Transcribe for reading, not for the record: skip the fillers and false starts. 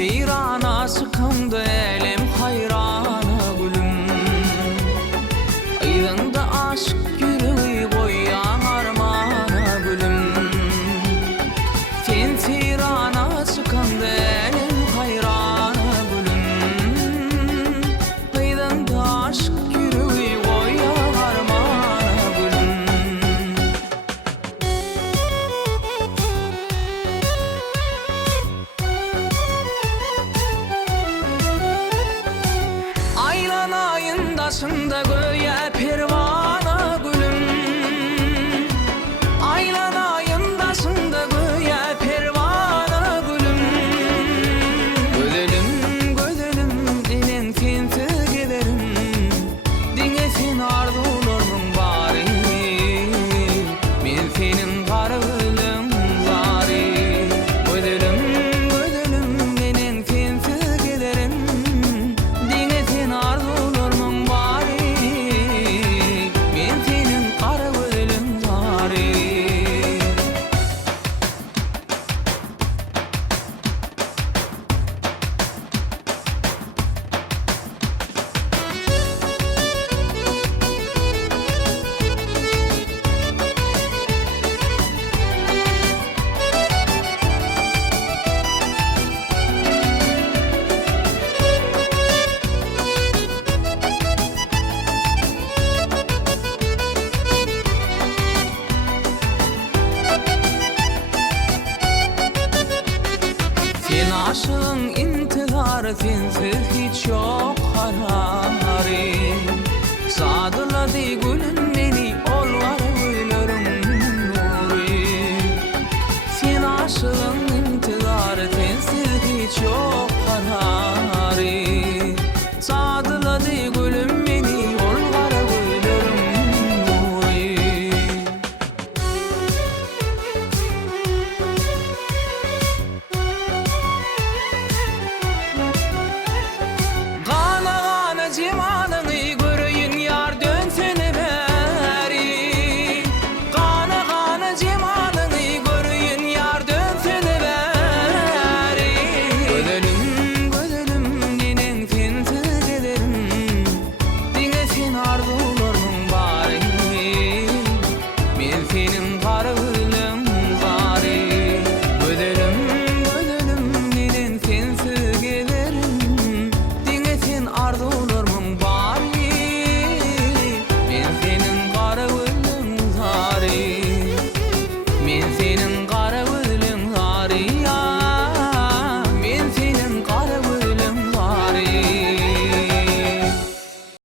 Firana sıkımdı elim hayrana gülüm. Aydında aşk yüreği koyan armana gülüm. Firana sıkımdı elim hayrana gülüm. Aydında aşk yüreği koyan armana gülüm. Aylan ayındasında göğe pervana gülüm. Aylan ayındasında göğe pervana gülüm. Gölelim gölelim dinen tinti giderim. Dine sen arzularım bari. Men senin karılım bari. Gölelim gölelim dinen tinti giderim. Dine sen arzularım bari. Men senin karılım bari. Sen aşığın intiharı sensiz hiç yok.